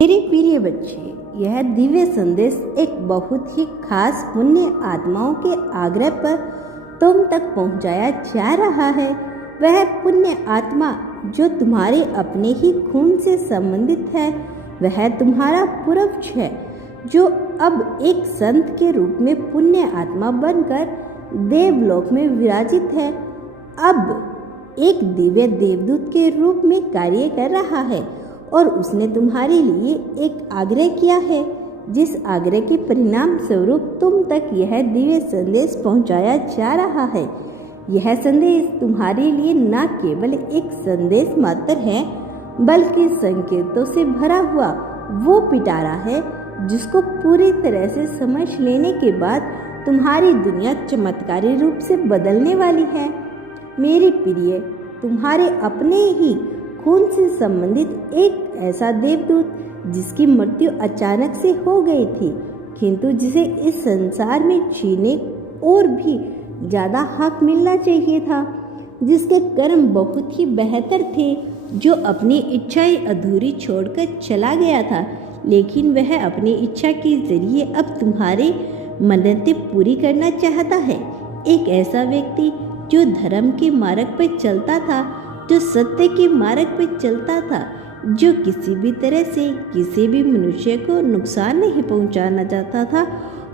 मेरे प्रिय बच्चे, यह दिव्य संदेश एक बहुत ही खास पुण्य आत्माओं के आग्रह पर तुम तक पहुंचाया जा रहा है। वह पुण्य आत्मा जो तुम्हारे अपने ही खून से संबंधित है, वह तुम्हारा पूर्वज है, जो अब एक संत के रूप में पुण्य आत्मा बनकर देवलोक में विराजित है। अब एक दिव्य देवदूत के रूप में कार्य कर रहा है और उसने तुम्हारे लिए एक आग्रह किया है, जिस आग्रह के परिणाम स्वरूप तुम तक यह दिव्य संदेश पहुंचाया जा रहा है। यह संदेश तुम्हारे लिए न केवल एक संदेश मात्र है, बल्कि संकेतों से भरा हुआ वो पिटारा है, जिसको पूरी तरह से समझ लेने के बाद तुम्हारी दुनिया चमत्कारी रूप से बदलने वाली है। मेरे प्रिय, तुम्हारे अपने ही खून से संबंधित एक ऐसा देवदूत जिसकी मृत्यु अचानक से हो गई थी, किंतु जिसे इस संसार में जीने और भी ज़्यादा हक मिलना चाहिए था, जिसके कर्म बहुत ही बेहतर थे, जो अपनी इच्छाएं अधूरी छोड़कर चला गया था, लेकिन वह अपनी इच्छा के जरिए अब तुम्हारे मन्नतें पूरी करना चाहता है। एक ऐसा व्यक्ति जो धर्म के मार्ग पर चलता था, जो सत्य के मार्ग पर चलता था, जो किसी भी तरह से किसी भी मनुष्य को नुकसान नहीं पहुंचाना चाहता था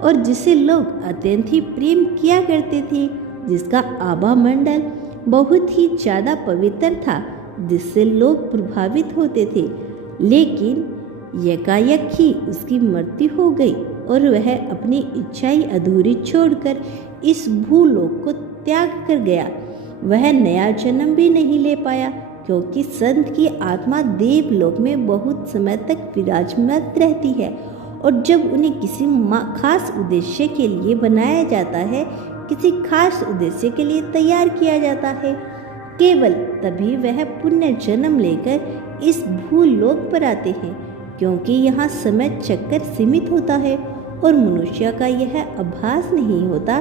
और जिसे लोग अत्यंत ही प्रेम किया करते थे, जिसका आभा मंडल बहुत ही ज़्यादा पवित्र था, जिससे लोग प्रभावित होते थे। लेकिन यकायक ही उसकी मृत्यु हो गई और वह अपनी इच्छाएं अधूरी छोड़कर इस भूलोक को त्याग कर गया। वह नया जन्म भी नहीं ले पाया, क्योंकि संत की आत्मा देवलोक में बहुत समय तक विराजमान रहती है और जब उन्हें किसी खास उद्देश्य के लिए बनाया जाता है, किसी खास उद्देश्य के लिए तैयार किया जाता है, केवल तभी वह पुण्य जन्म लेकर इस भूलोक पर आते हैं, क्योंकि यहाँ समय चक्कर सीमित होता है और मनुष्य का यह आभास नहीं होता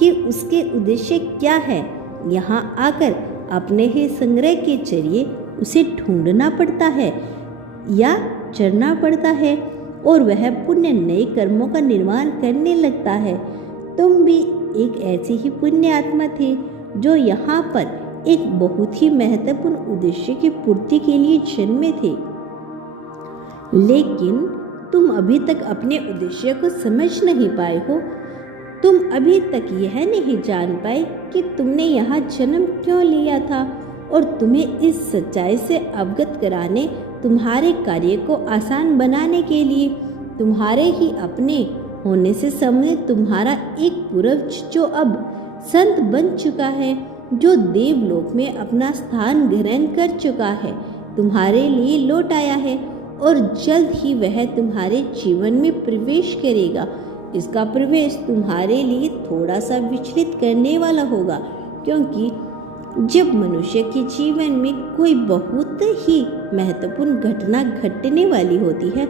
कि उसके उद्देश्य क्या है। यहाँ आकर अपने ही संग्रह के जरिए उसे ढूंढना पड़ता है या चढ़ना पड़ता है और वह पुण्य नए कर्मों का निर्माण करने लगता है। तुम भी एक ऐसी ही पुण्य आत्मा थे, जो यहाँ पर एक बहुत ही महत्वपूर्ण उद्देश्य की पूर्ति के लिए जन्मे थे, लेकिन तुम अभी तक अपने उद्देश्य को समझ नहीं पाए हो। तुम अभी तक यह नहीं जान पाए कि तुमने यहाँ जन्म क्यों लिया था और तुम्हें इस सच्चाई से अवगत कराने, तुम्हारे कार्य को आसान बनाने के लिए तुम्हारे ही अपने होने से संबंधित तुम्हारा एक पूर्वज जो अब संत बन चुका है, जो देवलोक में अपना स्थान ग्रहण कर चुका है, तुम्हारे लिए लौट आया है और जल्द ही वह तुम्हारे जीवन में प्रवेश करेगा। इसका प्रवेश तुम्हारे लिए थोड़ा सा विचलित करने वाला होगा, क्योंकि जब मनुष्य के जीवन में कोई बहुत ही महत्वपूर्ण घटना घटने वाली होती है,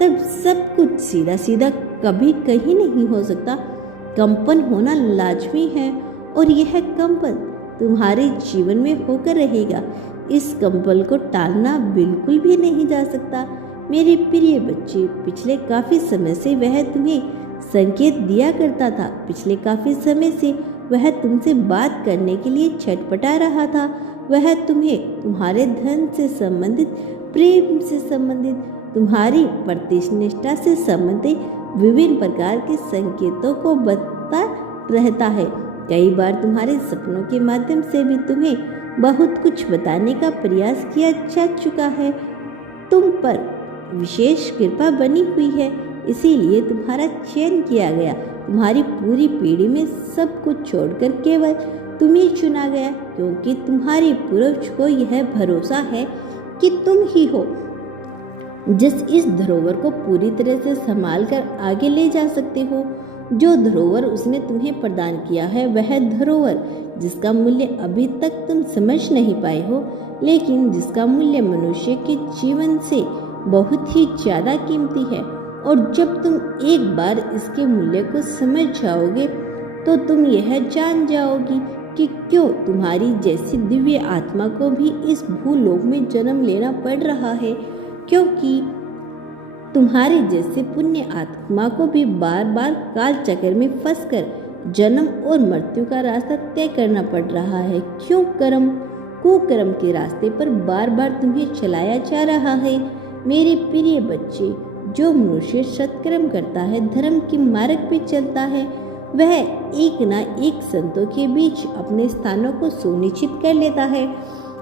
तब सब कुछ सीधा सीधा कभी कहीं नहीं हो सकता। कंपन होना लाजमी है और यह कंपन तुम्हारे जीवन में होकर रहेगा। इस कंपन को टालना बिल्कुल भी नहीं जा सकता। मेरे प्रिय बच्चे, पिछले काफ़ी समय से वह तुम्हें संकेत दिया करता था। पिछले काफ़ी समय से वह तुमसे बात करने के लिए छटपटा रहा था। वह तुम्हें तुम्हारे धन से संबंधित, प्रेम से संबंधित, तुम्हारी प्रतिष्ठा से संबंधित विभिन्न प्रकार के संकेतों को बता रहता है। कई बार तुम्हारे सपनों के माध्यम से भी तुम्हें बहुत कुछ बताने का प्रयास किया जा चुका है। तुम पर विशेष कृपा बनी हुई है, इसीलिए तुम्हारा चयन किया गया। तुम्हारी पूरी पीढ़ी में सब कुछ छोड़कर केवल तुम्हें चुना गया, क्योंकि तुम्हारे पूर्वज को यह भरोसा है कि तुम ही हो जिस इस धरोहर को पूरी तरह से संभाल कर आगे ले जा सकते हो। जो धरोहर उसने तुम्हें प्रदान किया है, वह धरोहर जिसका मूल्य अभी तक तुम समझ नहीं पाए हो, लेकिन जिसका मूल्य मनुष्य के जीवन से बहुत ही ज़्यादा कीमती है। और जब तुम एक बार इसके मूल्य को समझ जाओगे, तो तुम यह जान जाओगी कि क्यों तुम्हारी जैसी दिव्य आत्मा को भी इस भूलोक में जन्म लेना पड़ रहा है, क्योंकि तुम्हारे जैसे पुण्य आत्मा को भी बार बार काल चक्र में फंसकर जन्म और मृत्यु का रास्ता तय करना पड़ रहा है। क्यों कुकर्म के रास्ते पर बार बार तुम्हें चलाया जा रहा है। मेरे प्रिय बच्चे, जो मनुष्य सत्कर्म करता है, धर्म के मार्ग पे चलता है, वह एक ना एक संतों के बीच अपने स्थानों को सुनिश्चित कर लेता है।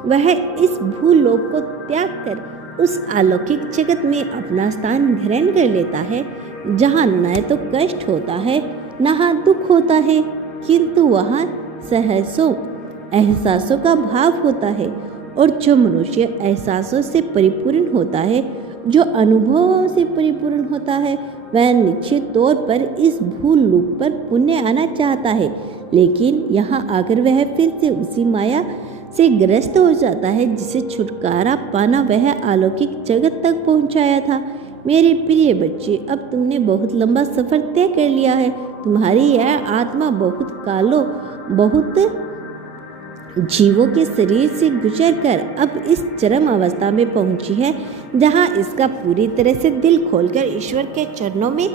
वह इस भूलोक को त्याग कर उस अलौकिक जगत में अपना स्थान ग्रहण कर लेता है, जहाँ न तो कष्ट होता है न दुख होता है, किंतु वहाँ सहसों एहसासों का भाव होता है। और जो मनुष्य एहसासों से परिपूर्ण होता है, जो अनुभवों से परिपूर्ण होता है, वह निश्चित तौर पर इस भूल लूप पर पुण्य आना चाहता है, लेकिन यहाँ आकर वह फिर से उसी माया से ग्रस्त हो जाता है जिसे छुटकारा पाना वह अलौकिक जगत तक पहुँचाया था। मेरे प्रिय बच्चे, अब तुमने बहुत लंबा सफर तय कर लिया है। तुम्हारी यह आत्मा बहुत जीवों के शरीर से गुजरकर अब इस चरम अवस्था में पहुंची है, जहां इसका पूरी तरह से दिल खोलकर ईश्वर के चरणों में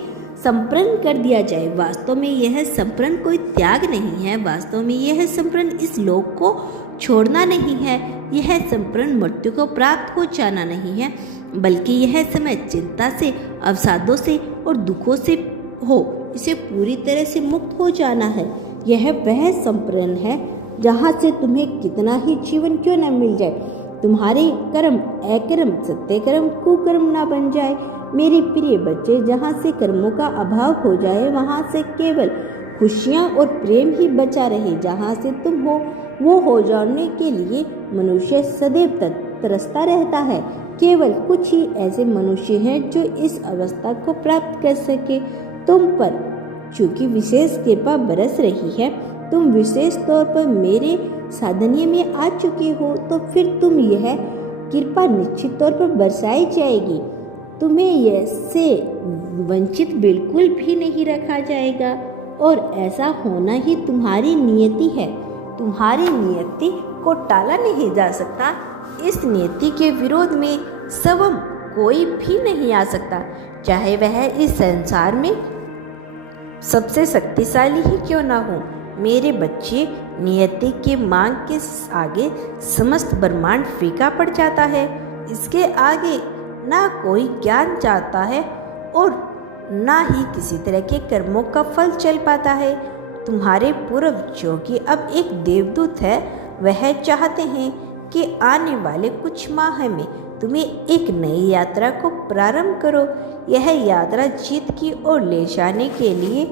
समर्पण कर दिया जाए। वास्तव में यह समर्पण कोई त्याग नहीं है। वास्तव में यह समर्पण इस लोक को छोड़ना नहीं है। यह समर्पण मृत्यु को प्राप्त हो जाना नहीं है, बल्कि यह समय चिंता से, अवसादों से और दुखों से हो, इसे पूरी तरह से मुक्त हो जाना है। यह वह समर्पण है जहाँ से तुम्हें कितना ही जीवन क्यों न मिल जाए, तुम्हारे कर्म अकर्म, सत्य कर्म कुकर्म ना बन जाए। मेरे प्रिय बच्चे, जहाँ से कर्मों का अभाव हो जाए, वहाँ से केवल खुशियाँ और प्रेम ही बचा रहे। जहाँ से तुम हो वो हो जाने के लिए मनुष्य सदैव तरसता रहता है। केवल कुछ ही ऐसे मनुष्य हैं जो इस अवस्था को प्राप्त कर सके। तुम पर चूंकि विशेष कृपा बरस रही है, तुम विशेष तौर पर मेरे साधनीय में आ चुके हो, तो फिर तुम यह कृपा निश्चित तौर पर बरसाई जाएगी। तुम्हें यह से वंचित बिल्कुल भी नहीं रखा जाएगा, और ऐसा होना ही तुम्हारी नियति है। तुम्हारी नियति को टाला नहीं जा सकता। इस नियति के विरोध में स्वयं कोई भी नहीं आ सकता, चाहे वह इस संसार में सबसे शक्तिशाली ही क्यों ना हो। मेरे बच्चे, नियति के मांग के आगे समस्त ब्रह्मांड फीका पड़ जाता है। इसके आगे ना कोई ज्ञान चाहता है और ना ही किसी तरह के कर्मों का फल चल पाता है। तुम्हारे पूर्व जो कि अब एक देवदूत है, वह चाहते हैं कि आने वाले कुछ माह में तुम्हें एक नई यात्रा को प्रारंभ करो। यह यात्रा जीत की ओर ले जाने के लिए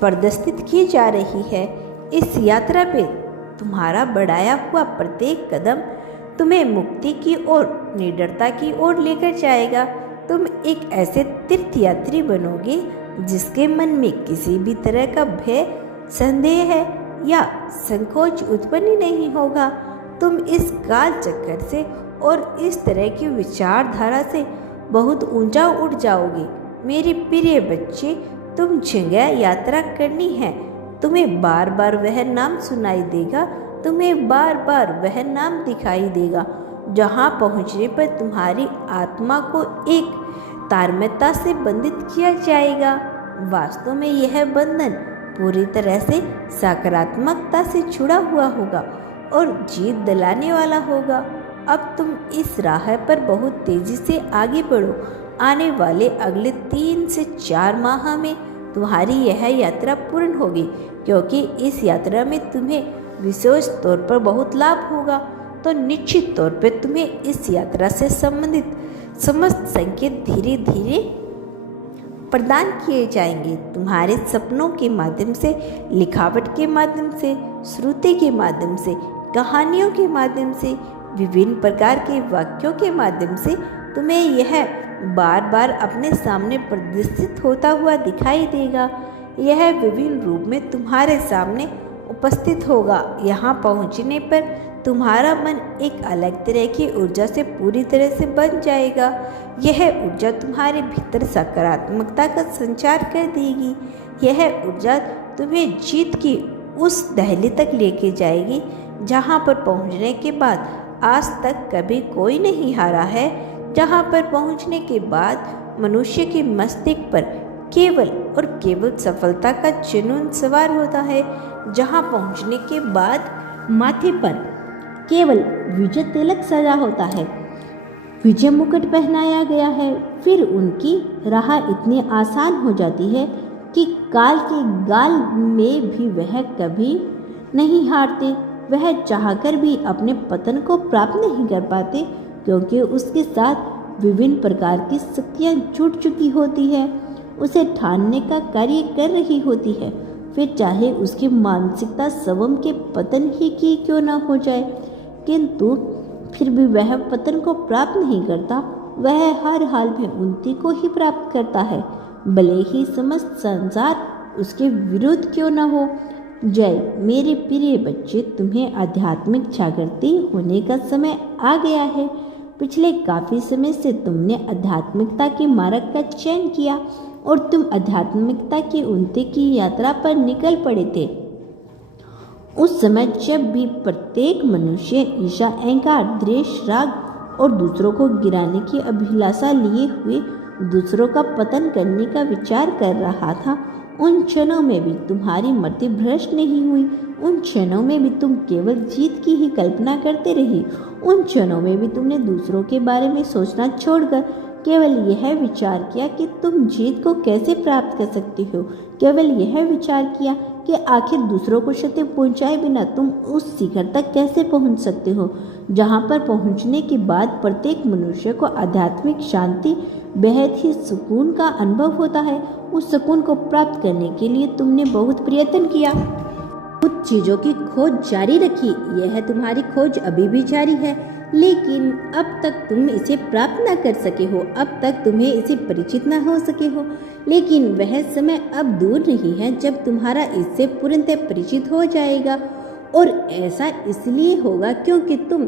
प्रदर्शित की जा रही है। इस यात्रा पे तुम्हारा बढ़ाया हुआ प्रत्येक कदम तुम्हें मुक्ति की ओर, निडरता की ओर लेकर जाएगा। तुम एक ऐसे तीर्थयात्री बनोगे जिसके मन में किसी भी तरह का भय, संदेह है या संकोच उत्पन्न नहीं होगा। तुम इस काल चक्कर से और इस तरह की विचारधारा से बहुत ऊंचा उठ जाओगे। मेरे प्रिय बच्चे, तुम जगह यात्रा करनी है। तुम्हें बार बार वह नाम सुनाई देगा, तुम्हें बार बार वह नाम दिखाई देगा, जहाँ पहुँचने पर तुम्हारी आत्मा को एक तारतम्यता से बंधित किया जाएगा। वास्तव में यह बंधन पूरी तरह से सकारात्मकता से जुड़ा हुआ होगा और जीत दिलाने वाला होगा। अब तुम इस राह पर बहुत तेजी से आगे बढ़ो। आने वाले अगले 3 से 4 माह में तुम्हारी यह यात्रा पूर्ण होगी, क्योंकि इस यात्रा में तुम्हें विशेष तौर पर बहुत लाभ होगा। तो निश्चित तौर पर तुम्हें इस यात्रा से संबंधित समस्त संकेत धीरे धीरे प्रदान किए जाएंगे। तुम्हारे सपनों के माध्यम से, लिखावट के माध्यम से, श्रुति के माध्यम से, कहानियों के माध्यम से, विभिन्न प्रकार के वाक्यों के माध्यम से तुम्हें यह बार बार अपने सामने प्रदर्शित होता हुआ दिखाई देगा। यह विभिन्न रूप में तुम्हारे सामने उपस्थित होगा। यहाँ पहुँचने पर तुम्हारा मन एक अलग तरह की ऊर्जा से पूरी तरह से बन जाएगा। यह ऊर्जा तुम्हारे भीतर सकारात्मकता का संचार कर देगी। यह ऊर्जा तुम्हें जीत की उस दहली तक लेके जाएगी जहाँ पर पहुँचने के बाद आज तक कभी कोई नहीं हारा है, जहाँ पर पहुँचने के बाद मनुष्य के मस्तिष्क पर केवल और केवल सफलता का जुनून सवार होता है। जहां पहुंचने के बाद माथे पर केवल विजय तिलक सजा होता है, विजय मुकुट पहनाया गया है, फिर उनकी राह इतनी आसान हो जाती है कि काल के गाल में भी वह कभी नहीं हारते। वह चाहकर भी अपने पतन को प्राप्त नहीं कर पाते, क्योंकि उसके साथ विभिन्न प्रकार की शक्तियाँ जुट चुकी होती है, उसे ठानने का कार्य कर रही होती है। फिर चाहे उसकी मानसिकता स्वयं के पतन ही की क्यों न हो जाए, किंतु फिर भी वह पतन को प्राप्त नहीं करता। वह हर हाल में उन्नति को ही प्राप्त करता है, भले ही समस्त संसार उसके विरुद्ध क्यों न हो। जय मेरे प्रिय बच्चे, तुम्हें आध्यात्मिक जागृति होने का समय आ गया है। पिछले काफी समय से तुमने आध्यात्मिकता के मार्ग का चयन किया और तुम आध्यात्मिकता की उन्नति की यात्रा पर निकल पड़े थे। उस समय जब भी प्रत्येक मनुष्य ईर्ष्या, अहंकार, द्वेष, राग और दूसरों को गिराने की अभिलाषा लिए हुए दूसरों का पतन करने का विचार कर रहा था, उन क्षणों में भी तुम्हारी मति भ्रष्ट नहीं हुई। उन क्षणों में भी तुम केवल जीत की ही कल्पना करते रही। उन क्षणों में भी तुमने दूसरों के बारे में सोचना छोड़कर केवल यह विचार किया कि तुम जीत को कैसे प्राप्त कर सकती हो। केवल यह विचार किया कि आखिर दूसरों को क्षति पहुंचाए बिना तुम उस शिखर तक कैसे पहुंच सकते हो, जहां पर पहुंचने के बाद प्रत्येक मनुष्य को आध्यात्मिक शांति, बेहद ही सुकून का अनुभव होता है। उस सुकून को प्राप्त करने के लिए तुमने बहुत प्रयत्न किया, कुछ चीज़ों की खोज जारी रखी। यह तुम्हारी खोज अभी भी जारी है, लेकिन अब तक तुम इसे प्राप्त न कर सके हो, अब तक तुम्हें इसे परिचित न हो सके हो। लेकिन वह समय अब दूर नहीं है जब तुम्हारा इससे पूर्णतः परिचित हो जाएगा, और ऐसा इसलिए होगा क्योंकि तुम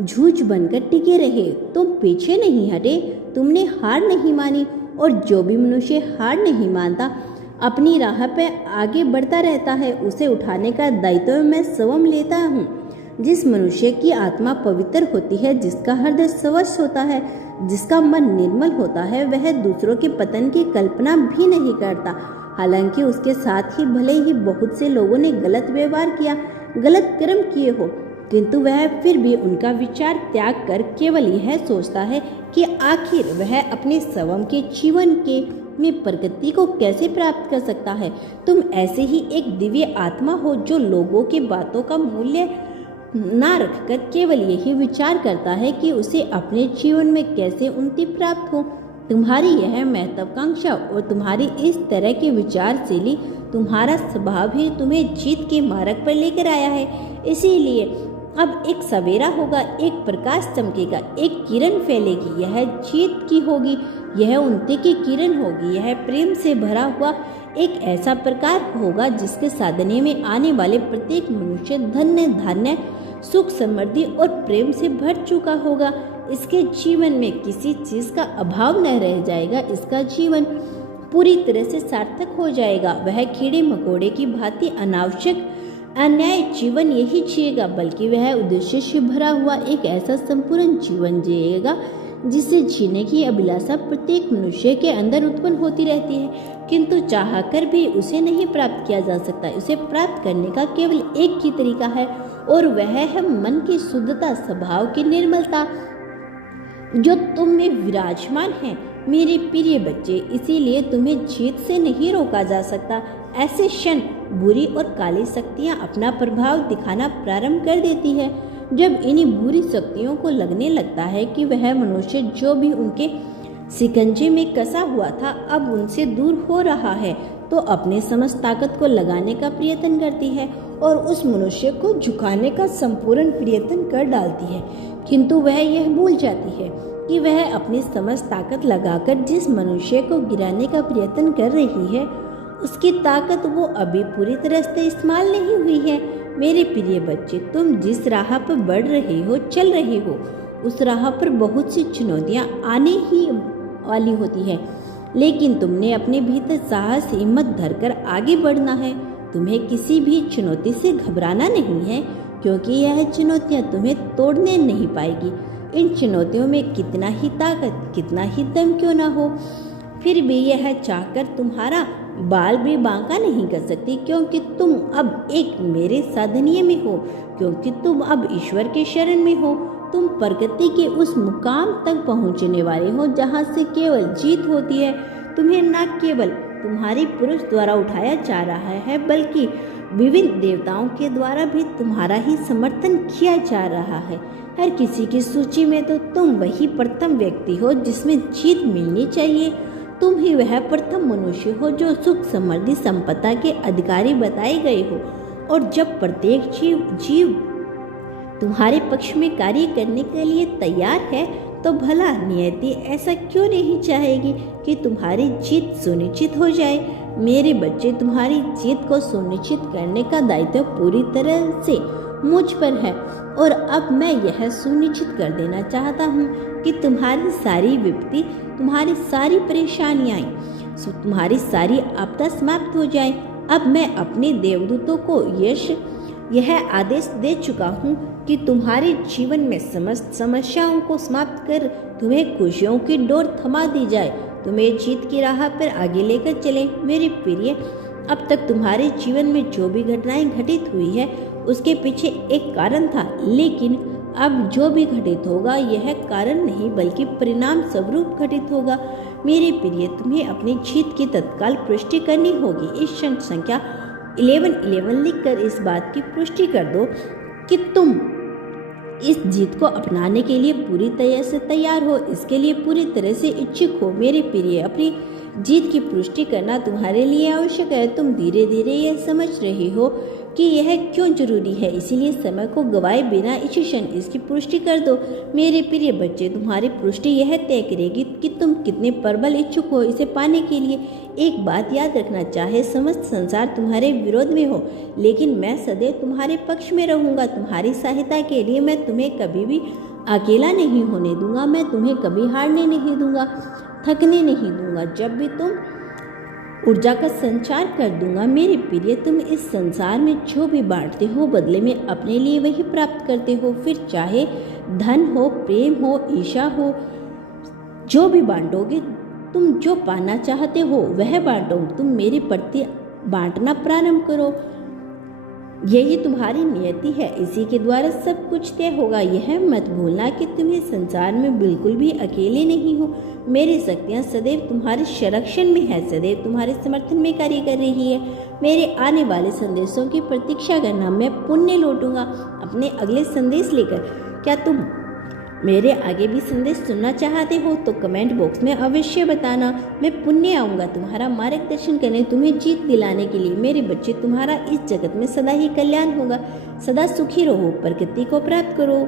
झूठ बनकर टिके रहे, तुम पीछे नहीं हटे, तुमने हार नहीं मानी। और जो भी मनुष्य हार नहीं मानता, अपनी राह पर आगे बढ़ता रहता है, उसे उठाने का दायित्व मैं स्वयं लेता हूँ। जिस मनुष्य की आत्मा पवित्र होती है, जिसका हृदय स्वच्छ होता है, जिसका मन निर्मल होता है, वह दूसरों के पतन की कल्पना भी नहीं करता। हालांकि उसके साथ ही भले ही बहुत से लोगों ने गलत व्यवहार किया, गलत कर्म किए हो, किंतु वह फिर भी उनका विचार त्याग कर केवल यह सोचता है कि आखिर वह अपने स्वयं के जीवन के में प्रगति को कैसे प्राप्त कर सकता है। तुम ऐसे ही एक दिव्य आत्मा हो जो लोगों की बातों का मूल्य ना रखकर केवल यही विचार करता है कि उसे अपने जीवन में कैसे उन्नति प्राप्त हो। तुम्हारी यह महत्वाकांक्षा और तुम्हारी इस तरह की विचारशैली, तुम्हारा स्वभाव ही तुम्हें जीत के मार्ग पर लेकर आया है। इसीलिए अब एक सवेरा होगा, एक प्रकाश चमकेगा, एक किरण फैलेगी, यह जीत की होगी, यह उन्नति की किरण होगी, यह प्रेम से भरा हुआ एक ऐसा प्रकार होगा जिसके साधने में आने वाले प्रत्येक मनुष्य धन्य, धान्य, सुख, समृद्धि और प्रेम से भर चुका होगा। इसके जीवन में किसी चीज का अभाव न रह जाएगा, इसका जीवन पूरी तरह से सार्थक हो जाएगा। वह कीड़े मकोड़े की भांति अनावश्यक अन्याय जीवन यही जिएगा, बल्कि वह उद्देश्य से भरा हुआ एक ऐसा संपूर्ण जीवन जिएगा जिसे जीने की अभिलाषा प्रत्येक मनुष्य के अंदर उत्पन्न होती रहती है, किंतु चाहकर भी उसे नहीं प्राप्त किया जा सकता। उसे प्राप्त करने का केवल एक ही तरीका है, और वह है मन की शुद्धता, स्वभाव की निर्मलता जो तुम में विराजमान है। मेरे प्रिय बच्चे, इसीलिए तुम्हें जीत से नहीं रोका जा सकता। ऐसे क्षण बुरी और काली शक्तियाँ अपना प्रभाव दिखाना प्रारंभ कर देती है। जब इन्हीं बुरी शक्तियों को लगने लगता है कि वह मनुष्य जो भी उनके शिकंजे में कसा हुआ था अब उनसे दूर हो रहा है, तो अपने समस्त ताकत को लगाने का प्रयत्न करती है और उस मनुष्य को झुकाने का संपूर्ण प्रयत्न कर डालती है। किंतु वह यह भूल जाती है कि वह अपनी समस्त ताकत लगाकर जिस मनुष्य को गिराने का प्रयत्न कर रही है, उसकी ताकत वो अभी पूरी तरह से इस्तेमाल नहीं हुई है। मेरे प्रिय बच्चे, तुम जिस राह पर बढ़ रहे हो, चल रहे हो, उस राह पर बहुत सी चुनौतियाँ आने ही वाली होती है, लेकिन तुमने अपने भीतर साहस, हिम्मत धरकर आगे बढ़ना है। तुम्हें किसी भी चुनौती से घबराना नहीं है, क्योंकि यह चुनौतियाँ तुम्हें तोड़ने नहीं पाएगी। इन चुनौतियों में कितना ही ताकत, कितना ही दम क्यों ना हो, फिर भी यह चाहकर तुम्हारा बाल भी बांका नहीं कर सकती, क्योंकि तुम अब एक मेरे साधनीय में हो, क्योंकि तुम अब ईश्वर के शरण में हो। तुम प्रगति के उस मुकाम तक पहुंचने वाले हो जहां से केवल जीत होती है। तुम्हें न केवल तुम्हारी पुरुष द्वारा उठाया जा रहा है, बल्कि विभिन्न देवताओं के द्वारा भी तुम्हारा ही समर्थन किया जा रहा है। हर किसी की सूची में तो तुम वही प्रथम व्यक्ति हो जिसमें जीत मिलनी चाहिए। तुम ही वह प्रथम मनुष्य हो जो सुख समृद्धि संपदा के अधिकारी बताए गए हो। और जब प्रत्येक जीव तुम्हारे पक्ष में कार्य करने के लिए तैयार है, तो भला नियति ऐसा क्यों नहीं चाहेगी कि तुम्हारी जीत सुनिश्चित हो जाए। मेरे बच्चे, तुम्हारी जीत को सुनिश्चित करने का दायित्व पूरी तरह से मुझ पर है, और अब मैं यह सुनिश्चित कर देना चाहता हूँ कि तुम्हारी सारी विपत्ति, तुम्हारी सारी परेशानियाँ, तुम्हारी सारी आपदा समाप्त हो जाए। अब मैं अपने देवदूतों को यह आदेश दे चुका हूँ कि तुम्हारे जीवन में समस्त समस्याओं को समाप्त कर तुम्हें खुशियों की डोर थमा दी जाए, तुम्हें जीत की राह पर आगे लेकर चले। मेरे प्रिय, अब तक तुम्हारे जीवन में जो भी घटनाएं घटित हुई है उसके पीछे एक कारण था, लेकिन अब जो भी घटित होगा यह कारण नहीं बल्कि परिणाम स्वरूप घटित होगा। मेरे प्रिय, तुम्हें अपनी जीत की तत्काल पुष्टि करनी होगी। इस क्षण संख्या 1111 लिखकर इस बात की पुष्टि कर दो कि तुम इस जीत को अपनाने के लिए पूरी तरह से तैयार हो, इसके लिए पूरी तरह से इच्छुक हो। मेरे प्रिय, अपनी जीत की पुष्टि करना तुम्हारे लिए आवश्यक है। तुम धीरे धीरे यह समझ रहे हो कि यह क्यों जरूरी है, इसीलिए समय को गवाए बिना इस क्षण इसकी पुष्टि कर दो। मेरे प्रिय बच्चे, तुम्हारी पुष्टि यह तय करेगी कि तुम कितने प्रबल इच्छुक हो इसे पाने के लिए। एक बात याद रखना, चाहे समस्त संसार तुम्हारे विरोध में हो, लेकिन मैं सदैव तुम्हारे पक्ष में रहूंगा। तुम्हारी सहायता के लिए मैं तुम्हें कभी भी अकेला नहीं होने दूंगा। मैं तुम्हें कभी हारने नहीं दूंगा, थकने नहीं दूंगा। जब भी तुम ऊर्जा का संचार कर दूंगा। मेरे प्रिय, तुम इस संसार में जो भी बांटते हो बदले में अपने लिए वही प्राप्त करते हो। फिर चाहे धन हो, प्रेम हो, ईर्ष्या हो, जो भी बांटोगे, तुम जो पाना चाहते हो वह बांटो। तुम मेरे प्रति बांटना प्रारंभ करो। यही तुम्हारी नियति है, इसी के द्वारा सब कुछ तय होगा। यह मत भूलना कि तुम इस संसार में बिल्कुल भी अकेले नहीं हो। मेरी शक्तियाँ सदैव तुम्हारे संरक्षण में है, सदैव तुम्हारे समर्थन में कार्य कर रही है। मेरे आने वाले संदेशों की प्रतीक्षा करना, मैं पुण्य लौटूंगा अपने अगले संदेश लेकर। क्या तुम मेरे आगे भी संदेश सुनना चाहते हो तो कमेंट बॉक्स में अवश्य बताना। मैं पुण्य आऊँगा तुम्हारा मार्गदर्शन करने, तुम्हें जीत दिलाने के लिए। मेरे बच्चे, तुम्हारा इस जगत में सदा ही कल्याण होगा। सदा सुखी रहो, प्रकृति को प्राप्त करो।